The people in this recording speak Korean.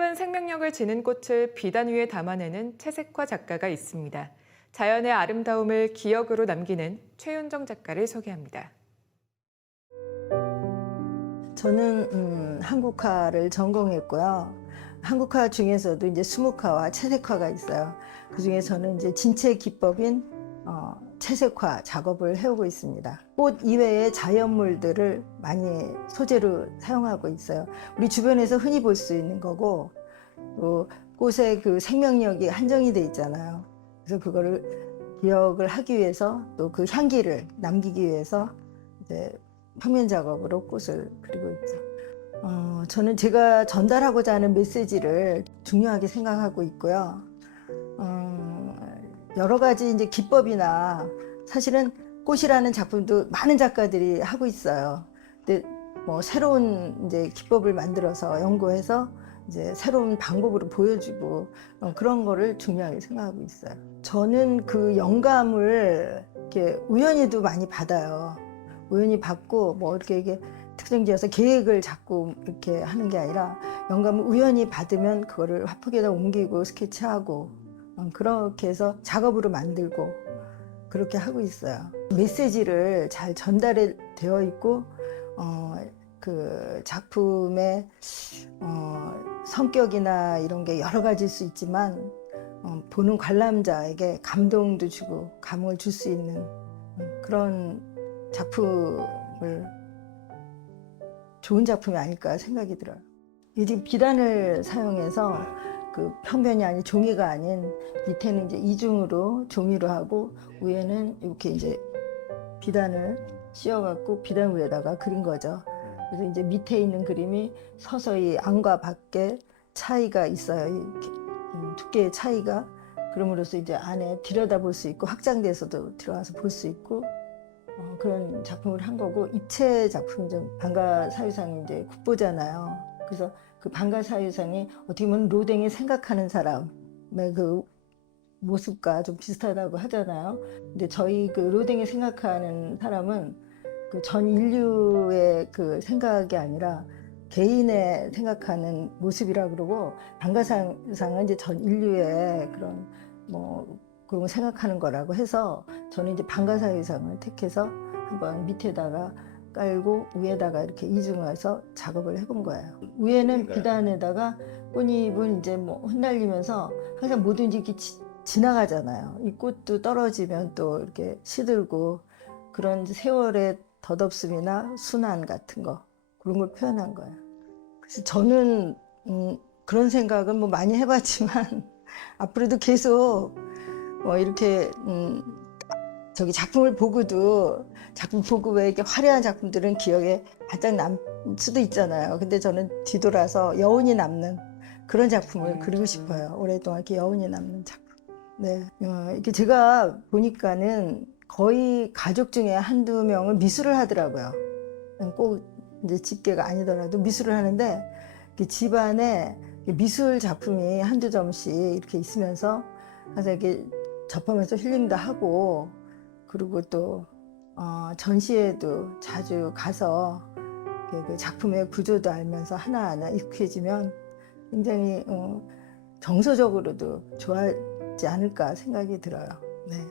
꽃잎은 생명력을 지닌 꽃을 비단 위에 담아내는 채색화 작가가 있습니다. 자연의 아름다움을 기억으로 남기는 최윤정 작가를 소개합니다. 저는 음, 한국화를 전공했고요. 한국화 중에서도 이제 수묵화와 채색화가 있어요. 그 중에 저는 이제 진체 기법인 어, 채색화 작업을 해오고 있습니다. 꽃 이외의 자연물들을 많이 소재로 사용하고 있어요. 우리 주변에서 흔히 볼 수 있는 거고, 또 꽃의 그 생명력이 한정이 돼 있잖아요. 그래서 그거를 기억을 하기 위해서 또 그 향기를 남기기 위해서 이제 평면 작업으로 꽃을 그리고 있죠. 어, 저는 제가 전달하고자 하는 메시지를 중요하게 생각하고 있고요. 어, 여러 가지 이제 기법이나 사실은 꽃이라는 작품도 많은 작가들이 하고 있어요. 근데 뭐 새로운 이제 기법을 만들어서 연구해서 이제 새로운 방법으로 보여주고 어, 그런 거를 중요하게 생각하고 있어요. 저는 그 영감을 이렇게 우연히도 많이 받아요. 우연히 받고 뭐 이렇게 이게 특정지어서 계획을 자꾸 이렇게 하는 게 아니라 영감을 우연히 받으면 그거를 화폭에다 옮기고 스케치하고 어, 그렇게 해서 작업으로 만들고 그렇게 하고 있어요. 메시지를 잘 전달이 되어 있고 어, 그 작품의 어, 성격이나 이런 게 여러 가지일 수 있지만 어, 보는 관람자에게 감동도 주고 감흥을 줄 수 있는 음, 그런 작품을 좋은 작품이 아닐까 생각이 들어요. 이 지금 비단을 사용해서 그 평면이 아닌 종이가 아닌 밑에는 이제 이중으로 종이로 하고 위에는 이렇게 이제 비단을 씌워갖고 비단 위에다가 그린 거죠. 그래서 이제 밑에 있는 그림이 서서히 안과 밖에 차이가 있어요. 이 음, 두께의 차이가 그럼으로써 이제 안에 들여다볼 수 있고 확장돼서도 들어가서 볼 수 있고 어, 그런 작품을 한 거고 입체 작품이죠. 방가 사유상이 이제 국보잖아요. 그래서 그 방가 사유상이 어떻게 보면 로댕이 생각하는 사람의 그 모습과 좀 비슷하다고 하잖아요. 근데 저희 그 로댕이 생각하는 사람은 그 전 인류의 그 생각이 아니라 개인의 생각하는 모습이라 그러고 방가상은 이제 전 인류의 그런 뭐 그런 걸 생각하는 거라고 해서 저는 이제 방가사유상을 택해서 한번 밑에다가 깔고 위에다가 이렇게 이중해서 작업을 해본 거예요. 위에는 비단에다가 꽃잎은 이제 뭐 흩날리면서 항상 뭐든지 이렇게 지, 지나가잖아요. 이 꽃도 떨어지면 또 이렇게 시들고 그런 세월의 덧없음이나 순환 같은 거 그런 걸 표현한 거예요. 그래서 저는 음, 그런 생각은 뭐 많이 해봤지만 앞으로도 계속 뭐 이렇게 음, 저기 작품을 보고도 작품 보고 왜 이렇게 화려한 작품들은 기억에 바짝 남 수도 있잖아요. 근데 저는 뒤돌아서 여운이 남는 그런 작품을 그리고 싶어요. 오랫동안 이렇게 여운이 남는 작품. 네. 어, 이렇게 제가 보니까는 거의 가족 중에 한두 명은 미술을 하더라고요. 꼭 이제 집계가 아니더라도 미술을 하는데 집안에 미술 작품이 한두 점씩 이렇게 있으면서 항상 이렇게 접하면서 힐링도 하고 그리고 또 어, 전시회도 자주 가서 그 작품의 구조도 알면서 하나하나 익숙해지면 굉장히 어, 정서적으로도 좋아하지 않을까 생각이 들어요. 네.